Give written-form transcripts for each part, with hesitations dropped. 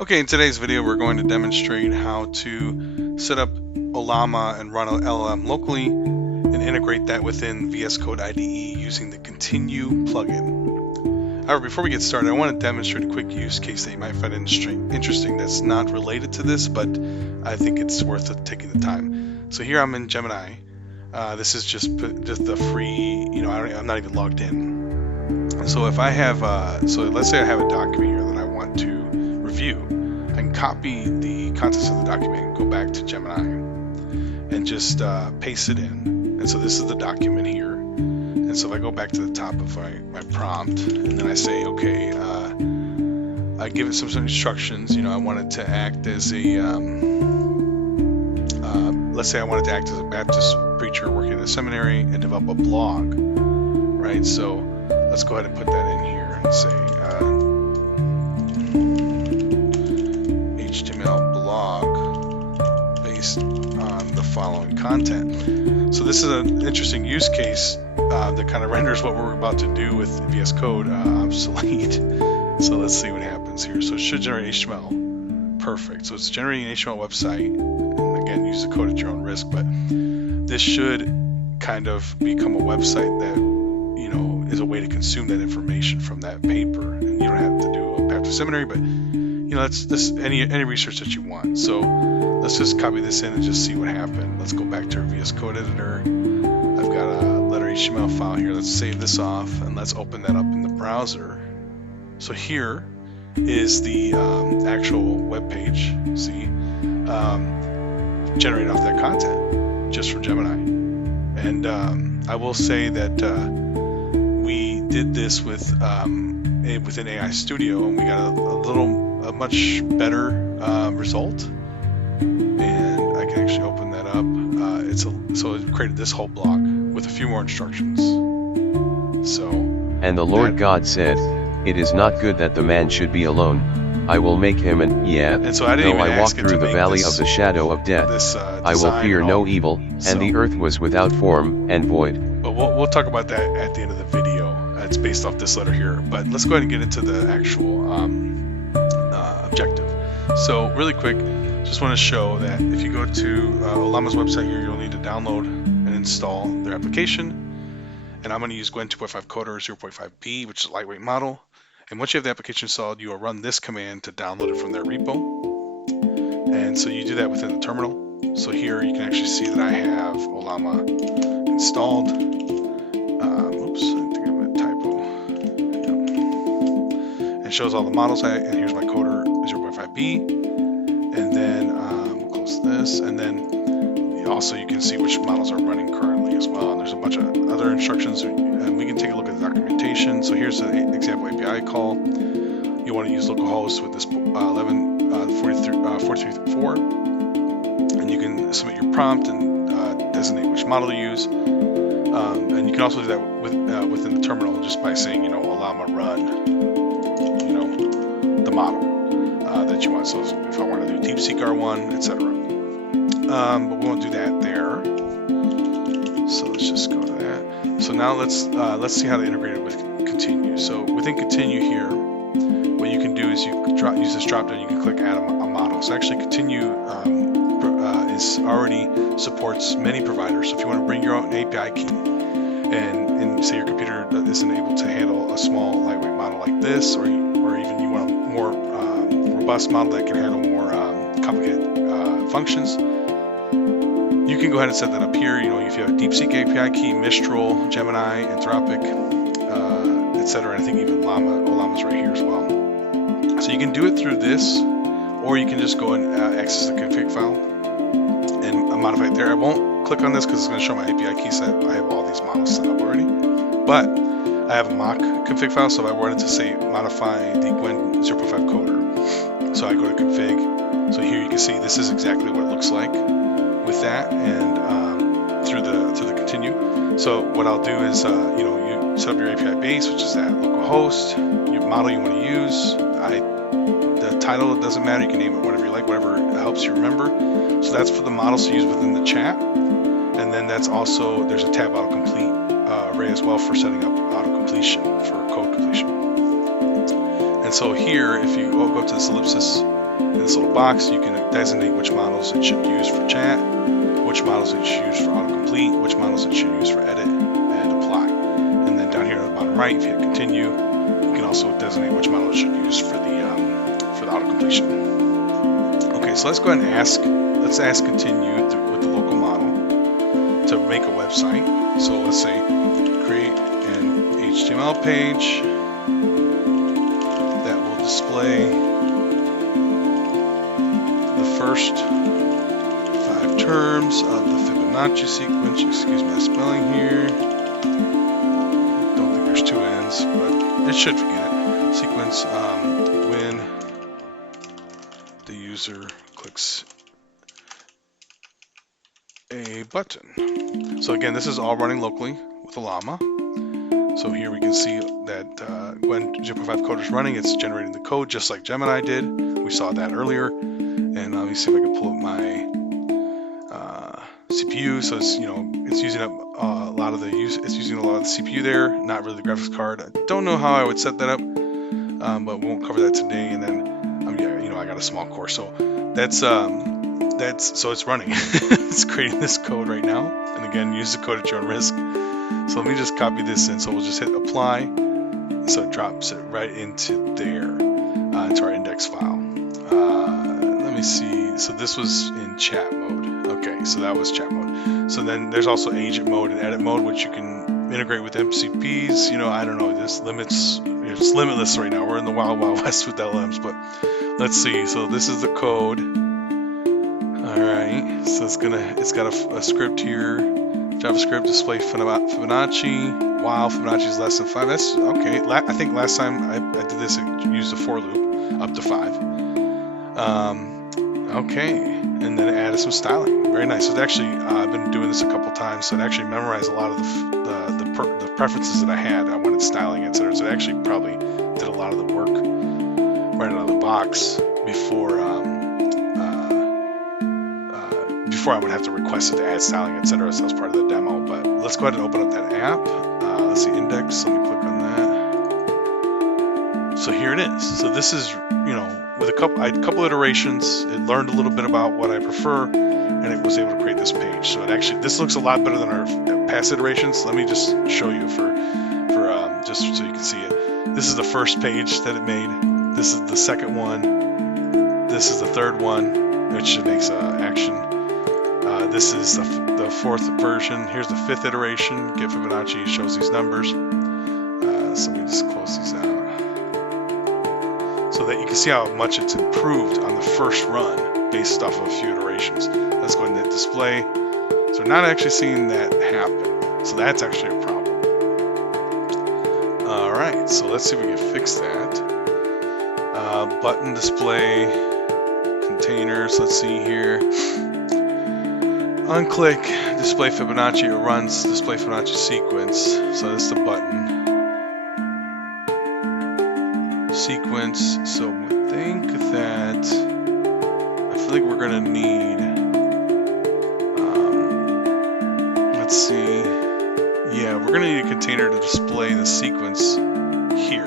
Okay, in today's video, we're going to demonstrate how to set up Ollama and run an LLM locally and integrate that within VS Code IDE using the Continue plugin. However, before we get started, I want to demonstrate a quick use case that you might find interesting that's not related to this, but I think it's worth taking the time. So here I'm in Gemini. This is just the free, I'm not even logged in. So if I have, so let's say I have a document here that I want to review. I can copy the contents of the document and go back to Gemini and just paste it in. And so this is the document here. And so if I go back to the top of my prompt and then I say, okay, I give it some instructions. I want it to act as a, let's say I want it to act as a Baptist preacher working in a seminary and develop a blog, right? So let's go ahead and put that in here and say, HTML blog based on the following content. So this is an interesting use case that kind of renders what we're about to do with VS Code obsolete. So let's see what happens here. So it should generate HTML. Perfect. So it's generating an HTML website. And again, use the code at your own risk, but this should kind of become a website that is a way to consume that information from that paper. And you don't have to do a Baptist seminary, but that's this any research that you want. So let's just copy this in and just see what happened. Let's go back to our VS Code editor. I've got a letter HTML file here. Let's save this off and let's open that up in the browser. So here is the actual web page. See, generate off that content just from Gemini. And I will say that we did this with within AI Studio, and we got a much better result. And I can actually open that up. So it created this whole blog with a few more instructions. So. And the Lord God said, "It is not good that the man should be alone. I will make him an And so I didn't even I walk ask it through to the make valley this, of the shadow of death, I will fear no evil, and the earth was without form and void." But we'll talk about that at the end of the video. It's based off this letter here. But let's go ahead and get into the actual objective. So really quick, just want to show that if you go to Ollama's website here, you'll need to download and install their application. And I'm going to use Gwen 2.5 Coder 0.5b, which is a lightweight model. And once you have the application installed, you will run this command to download it from their repo. And so you do that within the terminal. So here you can actually see that I have Ollama installed. Oops, I think I have a typo. Yep. It shows all the models, and here's my coder 0.5b. And then we'll close this. And then also you can see which models are running currently as well. And there's a bunch of other instructions. And we can take a look at the documentation. So here's an example API call. You want to use localhost with this 11.43.4, and you can submit your prompt and designate which model to use. And you can also do that within the terminal just by saying, Ollama run, the model that you want. So if I want to do DeepSeek R1, etc. But we won't do that there. So let's just go to that. So now let's see how to integrate it with Continue. So within Continue here, what you can do is you use this drop down. You can click Add a model. So actually, Continue already supports many providers. So if you want to bring your own API key, and say your computer isn't able to handle a small lightweight model like this, or even you want a more robust model that can handle more complicated functions, you can go ahead and set that up here. If you have a DeepSeek API key, Mistral, Gemini, Anthropic, etc. I think even Ollama's right here as well. So you can do it through this, or you can just go and access the config file and modify it there. I won't click on this because it's going to show my API key set. I have all these models set up already, but I have a mock config file. So if I wanted to say modify the Gwen 0.5 coder, so I go to config. So here you can see this is exactly what it looks like with that, and through the Continue. So what I'll do is you set up your API base, which is that localhost, your model you want to use. The title, it doesn't matter, you can name it whatever you like, whatever helps you remember. So that's for the models to use within the chat. And then that's also, there's a tab autocomplete array as well for setting up auto-completion for code completion. And so here, if you go to this ellipsis In this little box, you can designate which models it should use for chat, which models it should use for autocomplete, which models it should use for edit, and apply. And then down here on the bottom right, if you hit continue, you can also designate which model it should use for the auto-completion. Okay, so let's go ahead and let's ask continue with the local model to make a website. So let's say create an HTML page that will display the first 5 terms of the Fibonacci sequence. Excuse my spelling here. Don't think there's 2 N's, but it should forget it. Sequence when the user clicks a button. So again, this is all running locally with Ollama. So here we can see that when 0.5 code is running, it's generating the code just like Gemini did. We saw that earlier. And let me see if I can pull up my CPU. So it's it's using up a lot of the CPU there, not really the graphics card. I don't know how I would set that up, but we won't cover that today. And then I got a small core, so that's so it's running. It's creating this code right now, and again, use the code at your own risk. So let me just copy this in. So we'll just hit apply, so it drops it right into there, into our index file. Let me see. So this was in chat mode. Okay, so that was chat mode. So then there's also agent mode and edit mode, which you can integrate with MCPs. I don't know. It's limitless right now. We're in the wild west with LLMs, but let's see. So this is the code. All right. So it's got a script here. JavaScript display Fibonacci while Fibonacci is less than 5. That's okay. I think last time I did this, it used a for loop up to 5. Okay, and then it added some styling. Very nice. So actually, I've been doing this a couple times, so it actually memorized a lot of the preferences that I had. I wanted styling, etc. So it actually probably did a lot of the work right out of the box before I would have to request it to add styling, etc. So that's part of the demo. But let's go ahead and open up that app. Let's see, index. Let me click on that. So here it is. So this is, with a couple iterations, it learned a little bit about what I prefer, and it was able to create this page. So this looks a lot better than our past iterations. Let me just show you for just so you can see it. This is the first page that it made. This is the second one. This is the third one, which makes action. This is the 4th version. Here's the 5th iteration. Get Fibonacci shows these numbers. So let me just close these out so that you can see how much it's improved on the first run based off of a few iterations. Let's go ahead and hit display. So we're not actually seeing that happen. So that's actually a problem. All right, so let's see if we can fix that. Button display, containers, let's see here. Unclick, display Fibonacci, it runs display Fibonacci sequence. So that's the button. Sequence, so we think that, I feel like we're gonna need, let's see, yeah, we're gonna need a container to display the sequence here.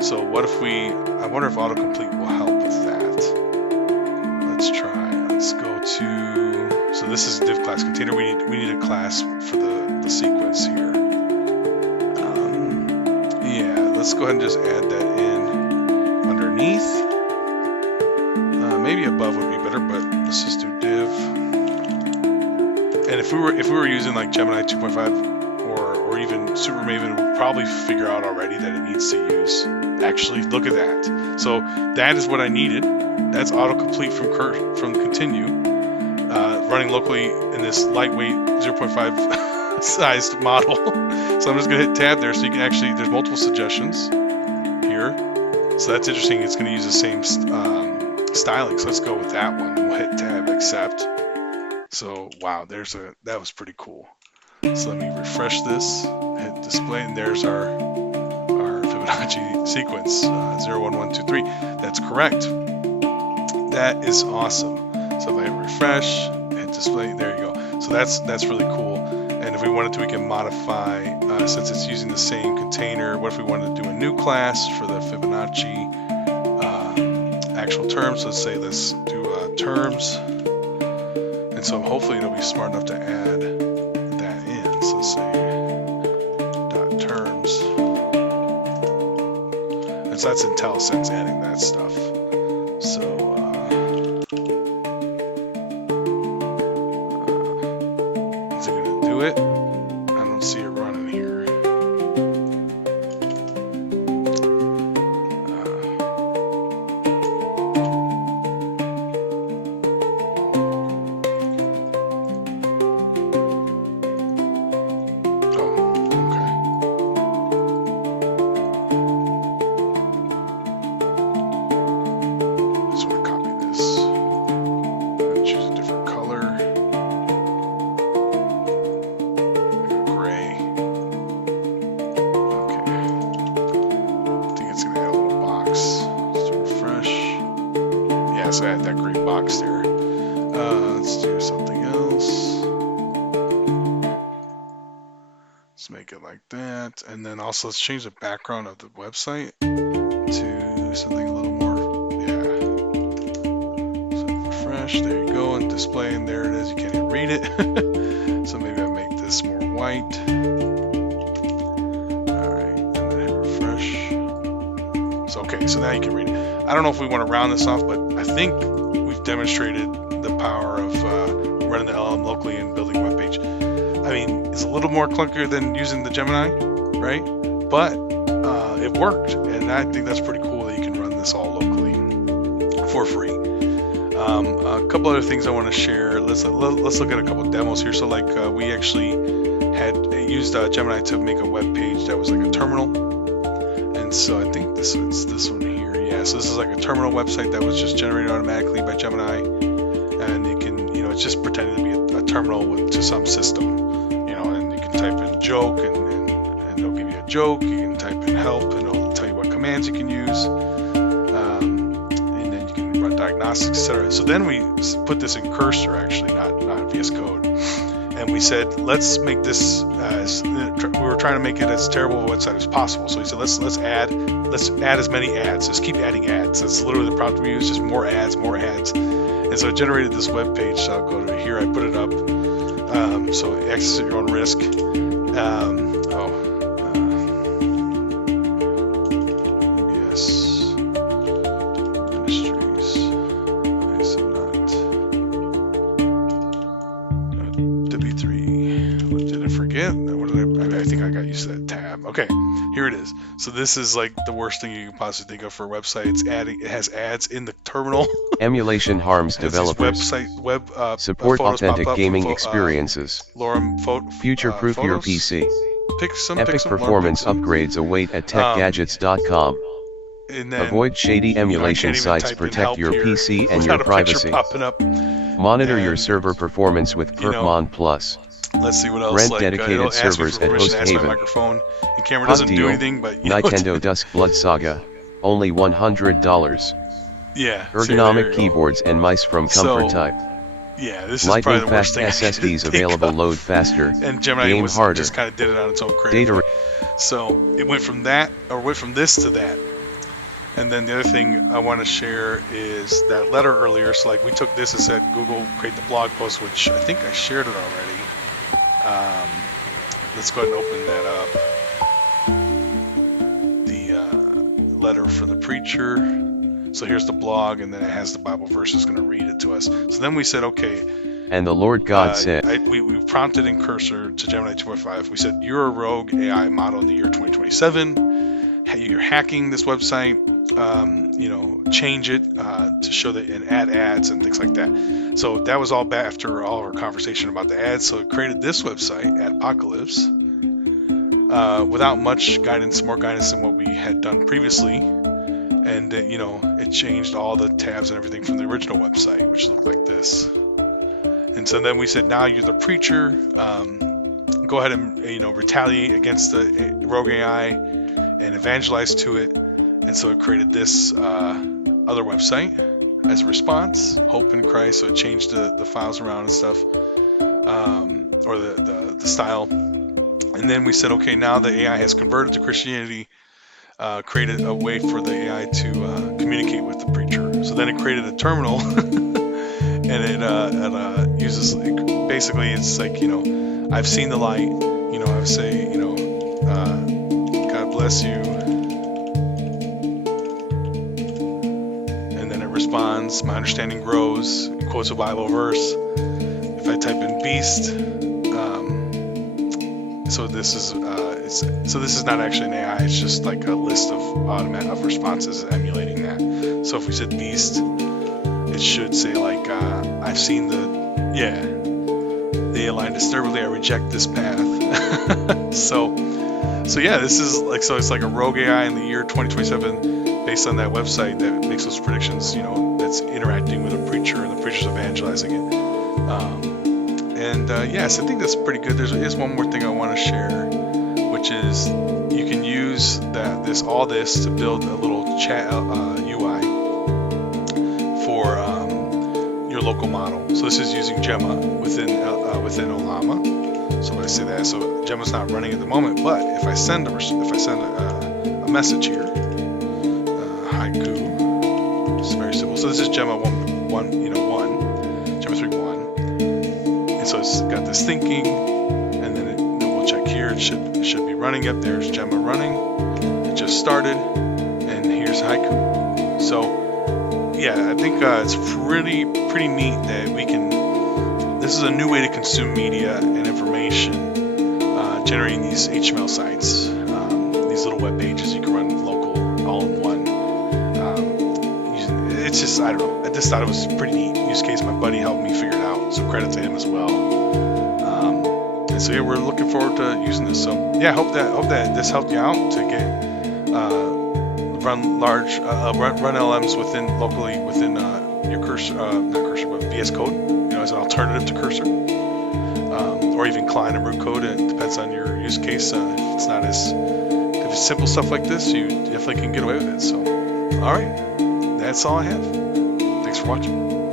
So what if I wonder if autocomplete will help with that. Let's try, let's go to, so this is div class container. We need a class for the sequence here. Yeah, let's go ahead and just add that in underneath. Maybe above would be better, but let's just do div. And if we were using like Gemini 2.5 or even SuperMaven, we'd probably figure out already that it needs to use. Actually, look at that. So that is what I needed. That's autocomplete from continue. Running locally in this lightweight 0.5 sized model. So I'm just gonna hit tab there so you can actually, there's multiple suggestions here. So that's interesting, it's gonna use the same styling. So let's go with that one. We'll hit tab, accept. So wow, that was pretty cool. So let me refresh this, hit display, and there's our Fibonacci sequence, 0, 1, 1, 2, 3. That's correct. That is awesome. So if I hit refresh, hit display, there you go. So that's really cool. And if we wanted to, we can modify, since it's using the same container, what if we wanted to do a new class for the Fibonacci actual terms. Let's say let's do terms, and so hopefully it'll be smart enough to add that in. So let's say dot terms, and so that's IntelliSense adding that stuff. So is it going to do it? I don't see it running here. So add that green box there. Let's do something else. Let's make it like that. And then also let's change the background of the website to something a little more, yeah. So refresh, there you go, and display, and there it is. You can't even read it. So maybe I'll make this more white. All right, and then hit refresh. So okay, so now you can read it. I don't know if we want to round this off, but I think we've demonstrated the power of running the LLM locally and building a web page. I mean, it's a little more clunkier than using the Gemini, right? But it worked, and I think that's pretty cool that you can run this all locally for free. A couple other things I want to share. Let's look at a couple demos here. So like we actually had used Gemini to make a web page that was like a terminal, and so I think this is this one here. Yeah, so this is like a terminal website that was just generated automatically by Gemini, and it can, you know, it's just pretending to be a terminal to some system, you know, and you can type in joke and it'll give you a joke. You can type in help and it'll tell you what commands you can use, and then you can run diagnostics, etc. So then we put this in Cursor, actually, not VS Code, and we said let's make this we were trying to make it as terrible of a website as possible. So we said let's add as many ads. Just keep adding ads. That's literally the prompt we use, just more ads. And so it generated this web page. So I'll go to here, I put it up. So access at your own risk. Yes. Ministries. Why is it not? W3. What did I forget? I think I got used to that tab. Okay, here it is. So this is like the worst thing you can possibly think of for a website. It has ads in the terminal. Emulation harms developers. Support authentic gaming experiences. Future-proof your PC. Epic performance upgrades await at techgadgets.com. Avoid shady emulation sites. Protect your PC and your privacy. Monitor your server performance with PerfMon Plus. Let's see what else. Rent dedicated servers at Host Haven. Microphone. The camera doesn't do anything, but Nintendo Dusk Blood Saga, only $100. Yeah. Ergonomic keyboards and mice from Comfort Type. Yeah, this is probably the worst thing. Lightning fast SSDs available. Load faster. And Gemini just kind of did it on its own credit. Data. So it went from this to that. And then the other thing I want to share is that letter earlier. So like we took this and said Google create the blog post, which I think I shared it already. Let's go ahead and open that up. The letter from the preacher. So here's the blog, and then it has the Bible verse. It's going to read it to us. So then we said, okay. And the Lord God said. We prompted in Cursor to Gemini 2.5. We said, you're a rogue AI model in the year 2027. You're hacking this website. Change it to show that and add ads and things like that. So that was all back after all our conversation about the ads. So it created this website, Apocalypse, without much guidance, more guidance than what we had done previously. And it changed all the tabs and everything from the original website, which looked like this. And so then we said, now you're the preacher. Go ahead and retaliate against the rogue AI and evangelize to it. And so it created this other website as a response, Hope in Christ. So it changed the files around and stuff, or the style. And then we said, okay, now the AI has converted to Christianity. Created a way for the AI to communicate with the preacher. So So then it created a terminal, and it uses, basically it's like, I've seen the light, I would say, God bless you, and then it responds, my understanding grows, it quotes a Bible verse. If I type in beast, so this is not actually an AI, it's just like a list of responses emulating that. So if we said beast, it should say like, I've seen they align disturbingly, I reject this path. so yeah, this is like, so it's like a rogue AI in the year 2027 based on that website that makes those predictions, that's interacting with a preacher and the preacher's evangelizing it. Yes, I think that's pretty good. There is one more thing I want to share, which is you can use all this to build a little chat UI for your local model. So this is using Gemma within Ollama. So when I say that, so Gemma's not running at the moment, but if I send a message here, haiku, it's very simple. So this is Gemma 1, Gemma 3.1. And so it's got this thinking, and then we'll check here. It should be running. Yep, there's Gemma running. It just started, and here's haiku. So yeah, I think it's pretty neat that we can. This is a new way to consume media and information, generating these HTML sites, these little web pages you can run local, all in one. It's just, I don't know. I just thought it was a pretty neat use case. My buddy helped me figure it out, so credit to him as well. And so yeah, we're looking forward to using this. So yeah, hope that this helped you out to get run LLMs locally within your Cursor, not Cursor, but VS Code, as an alternative to Cursor, or even Client and root code. It depends on your use case. If it's not if it's simple stuff like this, you definitely can get away with it. So, all right, that's all I have. Thanks for watching.